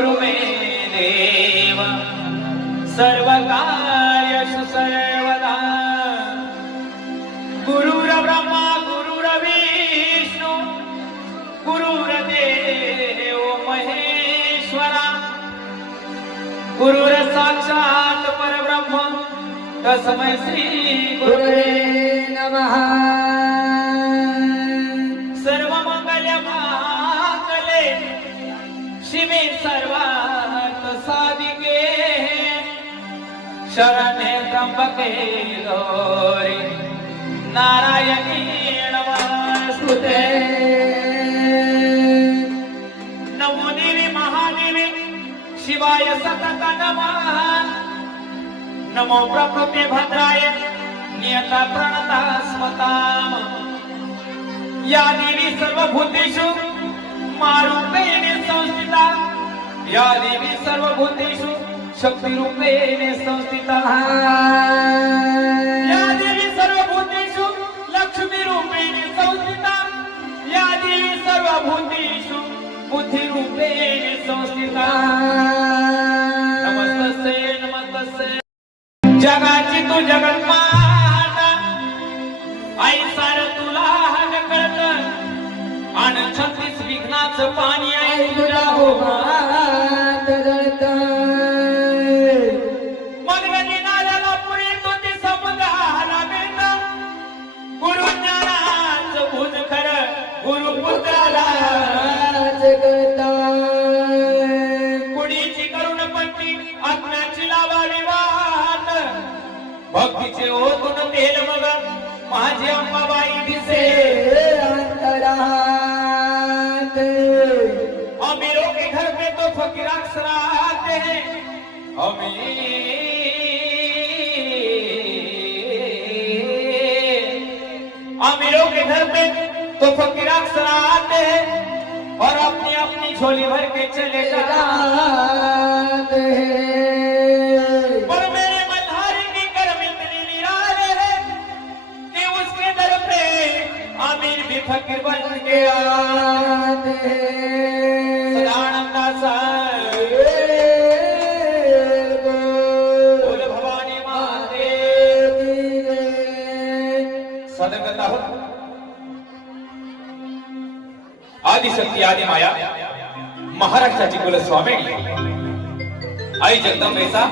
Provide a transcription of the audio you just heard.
गुरु मे देव सर्व कार्येषु सर्वदा गुरुर्ब्रह्मा गुरुर्विष्णु गुरुर्देव महेश्वरा गुरुर साक्षात परब्रह्म तस्मै श्री गुरुवे नमः। सर्व मंगल मांगल्ये शिवे सर्वार्थ साधिके शरण्ये त्र्यंबके गौरी नारायणी नमोस्तुते। नमो देवी महादेवी शिवाय सतत नमः। नमो प्रकृते भद्राय नियता प्रणता स्मताम। या देवी सर्वभूतेषु मारूपेण संस्थिता या देवी सर्वभूतेषु शक्तिरूपेण संस्थिता या देवी सर्वभूतेषु लक्ष्मीरूपेण संस्थिता या देवी सर्वभूतेषु बुद्धिरूपेण संस्थिता। नमस्तस्यै नमस्तस्यै जगाची तू जगन्माता आई सार तुला हग करत आणि 36 विघ्नाचं पाणी आहे तुझ्या होमात जळत। मग नदी नाल्याला पुरी तो ती समुद्राला मिळत गुरु ज्ञानाचं भुज खरं गुरुपुत्राला जगत। कुडीची करुण पट्टी आत्म्याची लावाडी वाट भक्तीचे ओतून तेल मग माझी अंबाबाई दिसे अंतरात। अमीरों के घर पे तो फकीर अक्सर आते हैं अमीरों के घर पे तो फकीर अक्सर आते हैं और अपनी अपनी झोली भर के चले जाते हैं। पर मेरे मल्हारी की कर्म इतनी निराले है कि उसके दर पे अमीर भी फकीर बन के आते हैं। सदानंदा बोल भवानी महादेव सदगता हो। आदिशक्ती आदि माया महाराष्ट्राची कुलस्वामिनी आई जगदंबेचा